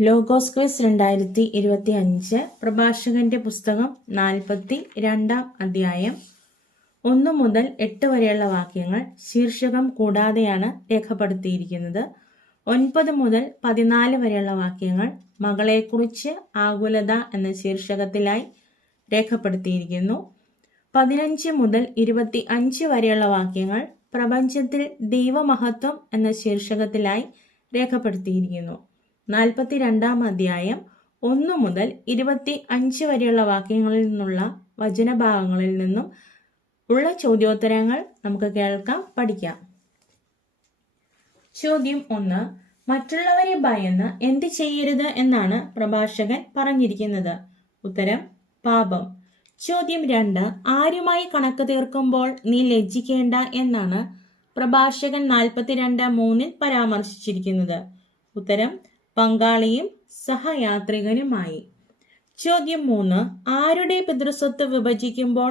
Logos quiz 2025 പ്രഭാഷകന്റെ പുസ്തകം 42-ാം അധ്യായം 1 മുതൽ 8 വരെയുള്ള വാക്യങ്ങൾ ശീർഷകം കൂടാതെയാണ് രേഖപ്പെടുത്തിയിരിക്കുന്നത്. 9 മുതൽ 14 വരെയുള്ള വാക്യങ്ങൾ മകളെക്കുറിച്ച് ആകുലത എന്ന ശീർഷകത്തിലായി രേഖപ്പെടുത്തിയിരിക്കുന്നു. 15 മുതൽ 25 വരെയുള്ള വാക്യങ്ങൾ പ്രപഞ്ചത്തിൽ ദൈവമഹത്വം എന്ന ശീർഷകത്തിലായി രേഖപ്പെടുത്തിയിരിക്കുന്നു. 42-ാം അധ്യായം 1 മുതൽ 25 വരെയുള്ള വാക്യങ്ങളിൽ നിന്നുള്ള വചനഭാഗങ്ങളിൽ നിന്നും ഉള്ള ചോദ്യോത്തരങ്ങൾ നമുക്ക് കേൾക്കാം, പഠിക്കാം. ചോദ്യം 1. മറ്റുള്ളവരെ ഭയന്ന് എന്ത് ചെയ്യരുത് എന്നാണ് പ്രഭാഷകൻ പറഞ്ഞിരിക്കുന്നത്? ഉത്തരം: പാപം. ചോദ്യം 2. ആരുമായി കണക്ക് തീർക്കുമ്പോൾ നീ ലജ്ജിക്കേണ്ട എന്നാണ് പ്രഭാഷകൻ 42:3 പരാമർശിച്ചിരിക്കുന്നത്? ഉത്തരം: പങ്കാളിയും സഹയാത്രികനുമായി. ചോദ്യം 3. ആരുടെ പിതൃസ്വത്ത് വിഭജിക്കുമ്പോൾ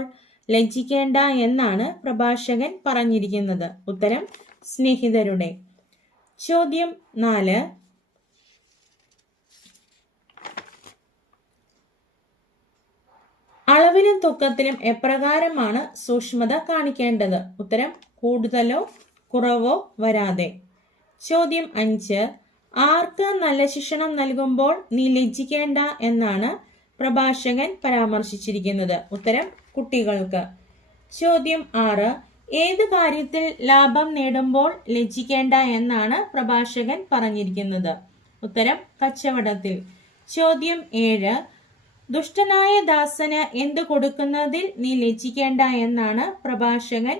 ലജ്ജിക്കേണ്ട എന്നാണ് പ്രഭാഷകൻ പറഞ്ഞിരിക്കുന്നത്? ഉത്തരം: സ്നേഹിതരുടെ. ചോദ്യം 4. അളവിലും തൂക്കത്തിലും എപ്രകാരമാണ് സൂക്ഷ്മത കാണിക്കേണ്ടത്? ഉത്തരം: കൂടുതലോ കുറവോ വരാതെ. ചോദ്യം 5. ആർക്ക് നല്ല ശിക്ഷണം നൽകുമ്പോൾ നീ ലജ്ജിക്കേണ്ട എന്നാണ് പ്രഭാഷകൻ പരാമർശിച്ചിരിക്കുന്നത്? ഉത്തരം: കുട്ടികൾക്ക്. ചോദ്യം 6. ഏത് കാര്യത്തിൽ ലാഭം നേടുമ്പോൾ ലജ്ജിക്കേണ്ട എന്നാണ് പ്രഭാഷകൻ പറഞ്ഞിരിക്കുന്നത്? ഉത്തരം: കച്ചവടത്തിൽ. ചോദ്യം 7. ദുഷ്ടനായ ദാസന് എന്ത് കൊടുക്കുന്നതിൽ നീ ലജ്ജിക്കേണ്ട എന്നാണ് പ്രഭാഷകൻ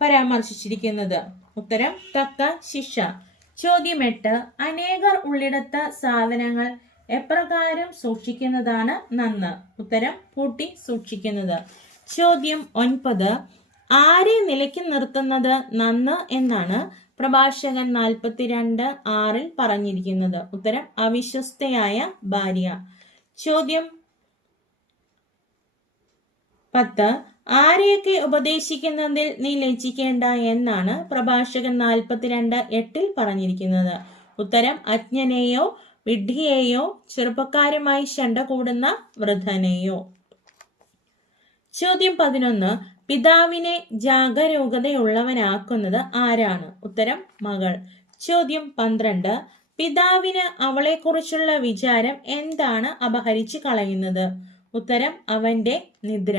പരാമർശിച്ചിരിക്കുന്നത്? ഉത്തരം: തക്ക ശിക്ഷ. ചോദ്യം 8. അനേകർ ഉള്ളിടത്ത സാധനങ്ങൾ എപ്രകാരം സൂക്ഷിക്കുന്നതാണ് നന്ന്? ഉത്തരം: പൂട്ടി സൂക്ഷിക്കുന്നത്. ചോദ്യം 9. ആരെ നിലയ്ക്ക് നിർത്തുന്നത് നന്ന് എന്നാണ് പ്രഭാഷകൻ 42:6 പറഞ്ഞിരിക്കുന്നത്? ഉത്തരം: അവിശ്വസ്തയായ ഭാര്യ. ചോദ്യം 10. ആരെയൊക്കെ ഉപദേശിക്കുന്നതിൽ നീ ലജ്ജിക്കേണ്ട എന്നാണ് പ്രഭാഷകൻ 42:8 പറഞ്ഞിരിക്കുന്നത്? ഉത്തരം: അജ്ഞനെയോ വിഡ്ഢിയെയോ ചെറുപ്പക്കാരുമായി ശണ്ട കൂടുന്ന വൃദ്ധനെയോ. ചോദ്യം 11. പിതാവിനെ ജാഗരൂകതയുള്ളവനാക്കുന്നത് ആരാണ്? ഉത്തരം: മകൾ. ചോദ്യം 12. പിതാവിന് അവളെക്കുറിച്ചുള്ള വിചാരം എന്താണ് അപഹരിച്ചു കളയുന്നത്? ഉത്തരം: അവന്റെ നിദ്ര.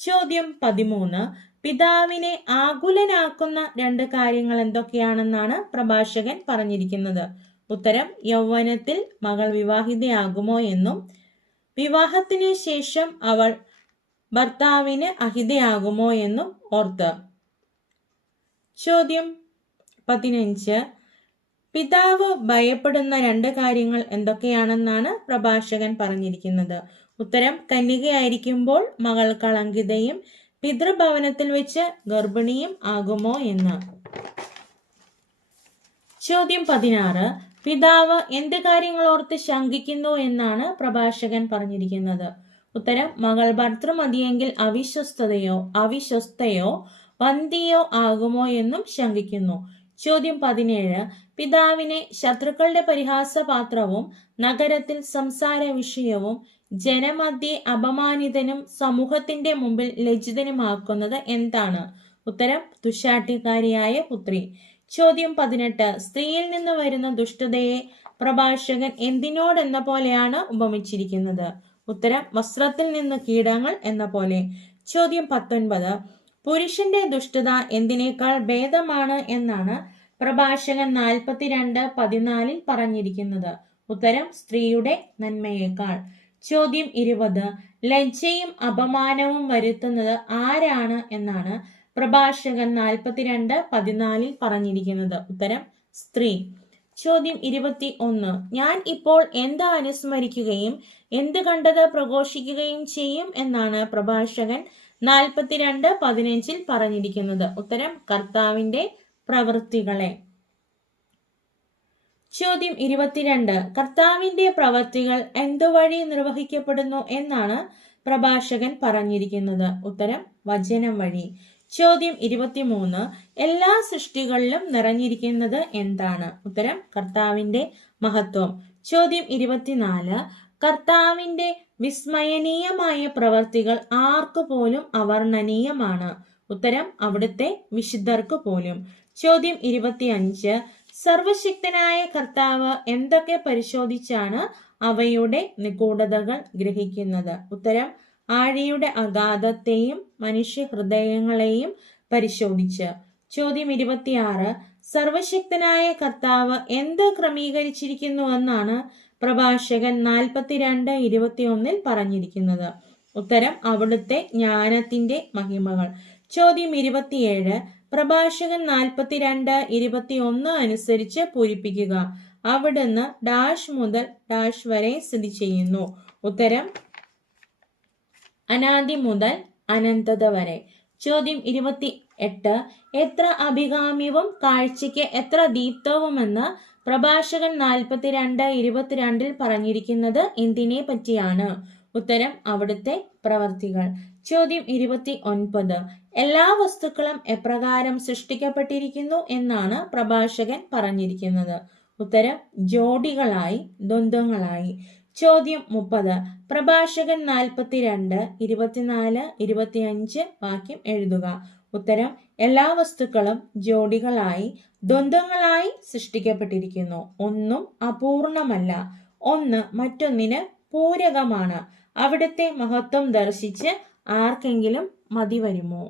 ചോദ്യം 13. പിതാവിനെ ആകുലനാക്കുന്ന 2 കാര്യങ്ങൾ എന്തൊക്കെയാണെന്നാണ് പ്രഭാഷകൻ പറഞ്ഞിരിക്കുന്നത്? ഉത്തരം: യൗവനത്തിൽ മകൾ വിവാഹിതയാകുമോ എന്നും വിവാഹത്തിന് ശേഷം അവൾ ഭർത്താവിന് അഹിതയാകുമോ എന്നും ഓർത്ത്. ചോദ്യം 15. പിതാവ് ഭയപ്പെടുന്ന 2 കാര്യങ്ങൾ എന്തൊക്കെയാണെന്നാണ് പ്രഭാഷകൻ പറഞ്ഞിരിക്കുന്നത്? ഉത്തരം: കന്യകയായിരിക്കുമ്പോൾ മകൾ കളങ്കിതയും പിതൃഭവനത്തിൽ വെച്ച് ഗർഭിണിയും ആകുമോ എന്ന്. ചോദ്യം 16. പിതാവ് എന്ത് കാര്യങ്ങൾ ഓർത്ത് ശങ്കിക്കുന്നു എന്നാണ് പ്രഭാഷകൻ പറഞ്ഞിരിക്കുന്നത്? ഉത്തരം: മകൾ ഭർത്തൃമതിയെങ്കിൽ അവിശ്വസ്തയോ വന്ധ്യയോ ആകുമോ എന്നും ശങ്കിക്കുന്നു. ചോദ്യം 17. പിതാവിനെ ശത്രുക്കളുടെ പരിഹാസപാത്രവും നഗരത്തിൽ സംസാര വിഷയവും ജനമധ്യേ അപമാനിതനും സമൂഹത്തിന്റെ മുമ്പിൽ ലജ്ജിതനുമാക്കുന്നത് എന്താണ്? ഉത്തരം: ദുശ്ശാഠ്യക്കാരിയായ പുത്രി. ചോദ്യം 18. സ്ത്രീയിൽ നിന്ന് വരുന്ന ദുഷ്ടതയെ പ്രഭാഷകൻ എന്തിനോടെന്ന പോലെയാണ് ഉപമിച്ചിരിക്കുന്നത്? ഉത്തരം: വസ്ത്രത്തിൽ നിന്ന് കീടങ്ങൾ എന്ന പോലെ. ചോദ്യം 19. പുരുഷന്റെ ദുഷ്ടത എന്തിനേക്കാൾ ഭേദമാണ് എന്നാണ് പ്രഭാഷകൻ 42:14 പറഞ്ഞിരിക്കുന്നത്? ഉത്തരം: സ്ത്രീയുടെ നന്മയേക്കാൾ. ചോദ്യം 20. ലജ്ജയും അപമാനവും വരുത്തുന്നത് ആരാണ് എന്നാണ് പ്രഭാഷകൻ 42:14 പറഞ്ഞിരിക്കുന്നത്? ഉത്തരം: സ്ത്രീ. ചോദ്യം 21. ഞാൻ ഇപ്പോൾ എന്ത് അനുസ്മരിക്കുകയും എന്ത് കണ്ടത് പ്രഘോഷിക്കുകയും ചെയ്യും എന്നാണ് പ്രഭാഷകൻ 42:15 പറഞ്ഞിരിക്കുന്നത്? ഉത്തരം: കർത്താവിന്റെ പ്രവൃത്തികളെ. ചോദ്യം 22. കർത്താവിന്റെ പ്രവൃത്തികൾ എന്തുവഴി നിർവഹിക്കപ്പെടുന്നു എന്നാണ് പ്രഭാഷകൻ പറഞ്ഞിരിക്കുന്നത്? ഉത്തരം: വചനം വഴി. ചോദ്യം 23. എല്ലാ സൃഷ്ടികളിലും നിറഞ്ഞിരിക്കുന്നത് എന്താണ്? ഉത്തരം: കർത്താവിന്റെ മഹത്വം. ചോദ്യം 24. കർത്താവിന്റെ വിസ്മയനീയമായ പ്രവർത്തികൾ ആർക്കു പോലും അവർണ്ണനീയമാണ്. ഉത്തരം അവിടുത്തെ വിശുദ്ധർക്ക് പോലും. ചോദ്യം 25. സർവശക്തനായ കർത്താവ് എന്തൊക്കെ പരിശോധിച്ചാണ് അവയുടെ നിഗൂഢതകൾ ഗ്രഹിക്കുന്നത്. ഉത്തരം ആഴിയുടെ അഗാധത്തെയും മനുഷ്യ ഹൃദയങ്ങളെയും പരിശോധിച്ച്. ചോദ്യം 26. സർവശക്തനായ കർത്താവ് എന്ത് ക്രമീകരിച്ചിരിക്കുന്നുവെന്നാണ് പ്രഭാഷകൻ 42:21 പറഞ്ഞിരിക്കുന്നത്. ഉത്തരം അവിടുത്തെ ജ്ഞാനത്തിന്റെ മഹിമകൾ. ചോദ്യം 27. പ്രഭാഷകൻ 42:21 അനുസരിച്ച് പൂരിപ്പിക്കുക. അവിടുന്ന് ഡാഷ് മുതൽ ഡാഷ് വരെ സ്ഥിതി ചെയ്യുന്നു. ഉത്തരം അനാദി മുതൽ അനന്തത വരെ. ചോദ്യം 28. എത്ര അഭികാമ്യവും കാഴ്ചയ്ക്ക് എത്ര ദീപ്തവുമെന്ന് പ്രഭാഷകൻ 42:22 പറഞ്ഞിരിക്കുന്നത് എന്തിനെ പറ്റിയാണ്. ഉത്തരം അവിടുത്തെ പ്രവർത്തികൾ. ചോദ്യം 29. എല്ലാ വസ്തുക്കളും എപ്രകാരം സൃഷ്ടിക്കപ്പെട്ടിരിക്കുന്നു എന്നാണ് പ്രഭാഷകൻ പറഞ്ഞിരിക്കുന്നത്. ഉത്തരം ജോഡികളായി, ദ്വന്ദ്ങ്ങളായി. ചോദ്യം 30. പ്രഭാഷകൻ 42, 24, 25 വാക്യം എഴുതുക. ഉത്തരം എല്ലാ വസ്തുക്കളും ജോഡികളായി, ദ്വന്ദ്ങ്ങളായി സൃഷ്ടിക്കപ്പെട്ടിരിക്കുന്നു. ഒന്നും അപൂർണമല്ല, ഒന്ന് മറ്റൊന്നിന് പൂരകമാണ്. അവിടുത്തെ മഹത്വം ദർശിച്ച് ആർക്കെങ്കിലും മതി വരുമോ?